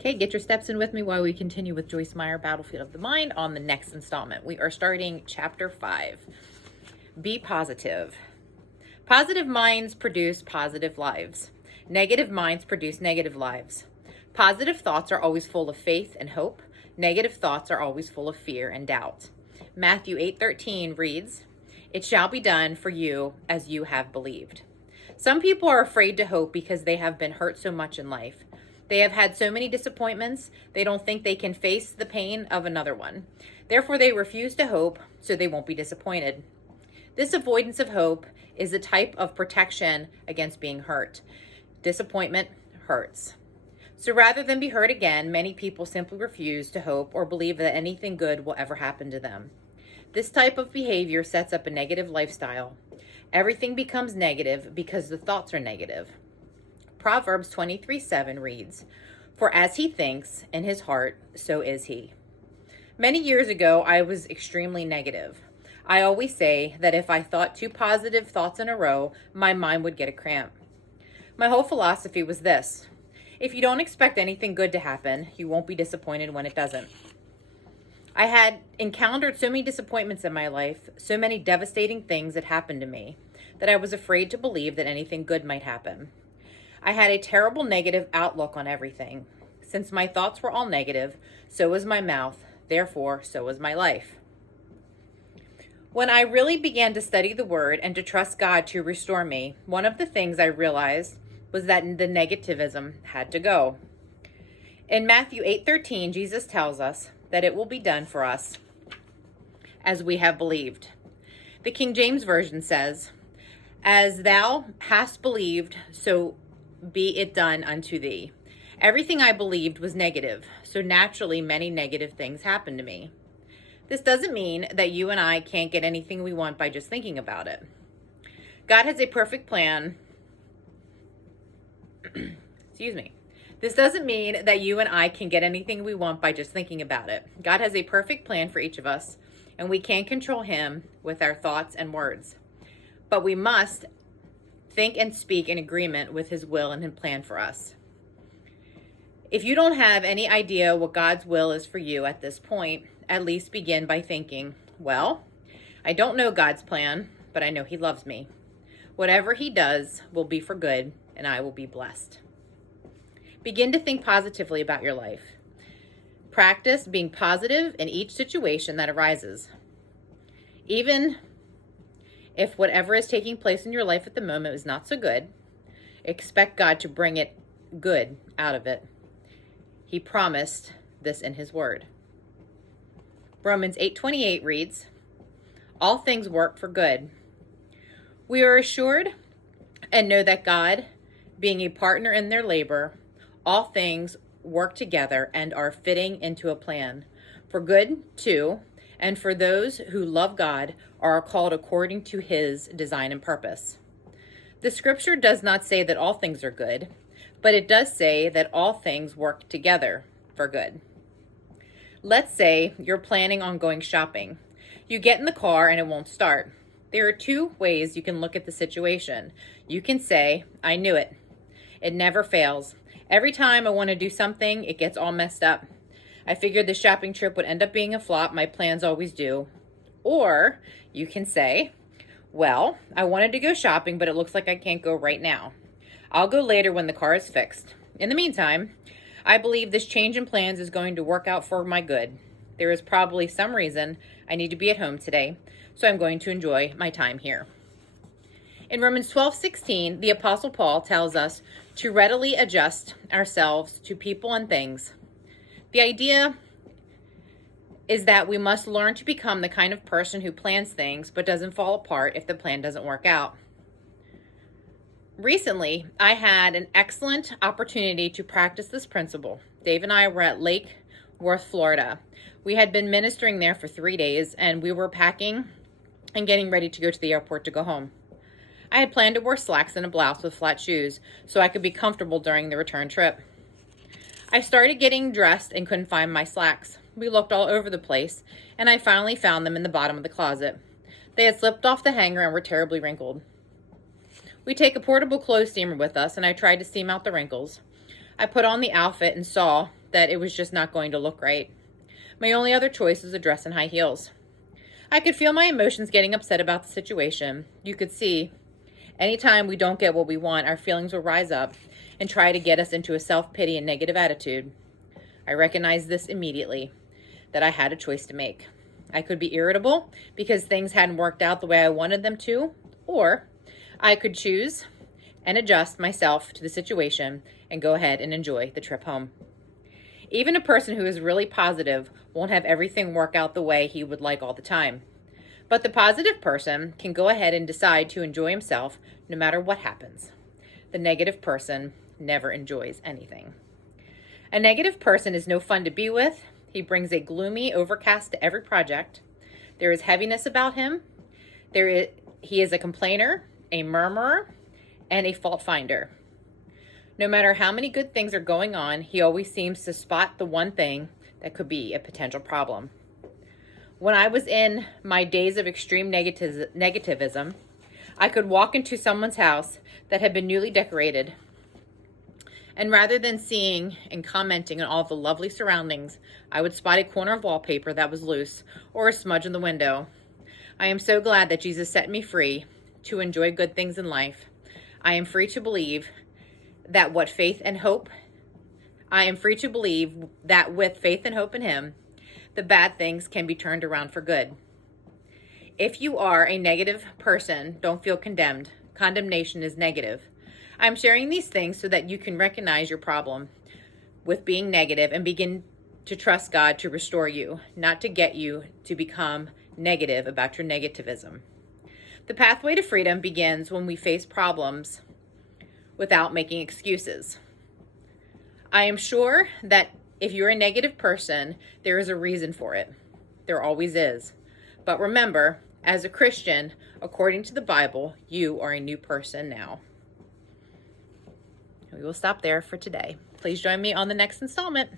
Okay, get your steps in with me while we continue with Joyce Meyer, Battlefield of the Mind, on the next installment. We are starting chapter 5. Be positive. Positive minds produce positive lives. Negative minds produce negative lives. Positive thoughts are always full of faith and hope. Negative thoughts are always full of fear and doubt. Matthew 8:13 reads, "It shall be done for you as you have believed." Some people are afraid to hope because they have been hurt so much in life. They have had so many disappointments, they don't think they can face the pain of another one. Therefore, they refuse to hope so they won't be disappointed. This avoidance of hope is a type of protection against being hurt. Disappointment hurts. So rather than be hurt again, many people simply refuse to hope or believe that anything good will ever happen to them. This type of behavior sets up a negative lifestyle. Everything becomes negative because the thoughts are negative. Proverbs 23:7 reads, "For as he thinks in his heart, so is he." Many years ago, I was extremely negative. I always say that if I thought 2 positive thoughts in a row, my mind would get a cramp. My whole philosophy was this: if you don't expect anything good to happen, you won't be disappointed when it doesn't. I had encountered so many disappointments in my life, so many devastating things that happened to me, that I was afraid to believe that anything good might happen. I had a terrible negative outlook on everything. Since my thoughts were all negative, so was my mouth, therefore, so was my life. When I really began to study the Word and to trust God to restore me, one of the things I realized was that the negativism had to go. In Matthew 8:13, Jesus tells us that it will be done for us as we have believed. The King James Version says, "As thou hast believed, so be it done unto thee." Everything I believed was negative, so naturally many negative things happened to me. This doesn't mean that you and I can't get anything we want by just thinking about it. God has a perfect plan. Excuse me. This doesn't mean that you and I can get anything we want by just thinking about it. God has a perfect plan for each of us, and we can't control him with our thoughts and words. But we must think and speak in agreement with his will and his plan for us. If you don't have any idea what God's will is for you at this point, at least begin by thinking, well, I don't know God's plan, but I know he loves me. Whatever he does will be for good, and I will be blessed. Begin to think positively about your life. Practice being positive in each situation that arises. Even if whatever is taking place in your life at the moment is not so good, expect God to bring it good out of it. He promised this in his word. Romans 8:28 reads, "All things work for good." We are assured and know that God, being a partner in their labor, all things work together and are fitting into a plan for good too, and for those who love God are called according to his design and purpose. The scripture does not say that all things are good, but it does say that all things work together for good. Let's say you're planning on going shopping. You get in the car and it won't start. There are 2 ways you can look at the situation. You can say, "I knew it. It never fails. Every time I want to do something, it gets all messed up. I figured the shopping trip would end up being a flop. My plans always do." Or you can say, "Well, I wanted to go shopping, but it looks like I can't go right now. I'll go later when the car is fixed. In the meantime, I believe this change in plans is going to work out for my good. There is probably some reason I need to be at home today, so I'm going to enjoy my time here." In Romans 12:16, the Apostle Paul tells us to readily adjust ourselves to people and things. The idea is that we must learn to become the kind of person who plans things but doesn't fall apart if the plan doesn't work out. Recently, I had an excellent opportunity to practice this principle. Dave and I were at Lake Worth, Florida. We had been ministering there for 3 days, and we were packing and getting ready to go to the airport to go home. I had planned to wear slacks and a blouse with flat shoes so I could be comfortable during the return trip. I started getting dressed and couldn't find my slacks. We looked all over the place, and I finally found them in the bottom of the closet. They had slipped off the hanger and were terribly wrinkled. We take a portable clothes steamer with us, and I tried to steam out the wrinkles. I put on the outfit and saw that it was just not going to look right. My only other choice was a dress and high heels. I could feel my emotions getting upset about the situation. You could see, anytime we don't get what we want, our feelings will rise up and try to get us into a self-pity and negative attitude. I recognized this immediately, that I had a choice to make. I could be irritable because things hadn't worked out the way I wanted them to, or I could choose and adjust myself to the situation and go ahead and enjoy the trip home. Even a person who is really positive won't have everything work out the way he would like all the time. But the positive person can go ahead and decide to enjoy himself no matter what happens. The negative person never enjoys anything. A negative person is no fun to be with. He brings a gloomy overcast to every project. There is heaviness about him. He is a complainer, a murmurer, and a fault finder. No matter how many good things are going on, he always seems to spot the one thing that could be a potential problem. When I was in my days of extreme negativism, I could walk into someone's house that had been newly decorated, and rather than seeing and commenting on all the lovely surroundings, I would spot a corner of wallpaper that was loose or a smudge in the window. I am so glad that Jesus set me free to enjoy good things in life. I am free to believe that with faith and hope in Him, the bad things can be turned around for good. If you are a negative person, don't feel condemned. Condemnation is negative. I'm sharing these things so that you can recognize your problem with being negative and begin to trust God to restore you, not to get you to become negative about your negativism. The pathway to freedom begins when we face problems without making excuses. I am sure that if you're a negative person, there is a reason for it. There always is. But remember, as a Christian, according to the Bible, you are a new person now. We will stop there for today. Please join me on the next installment.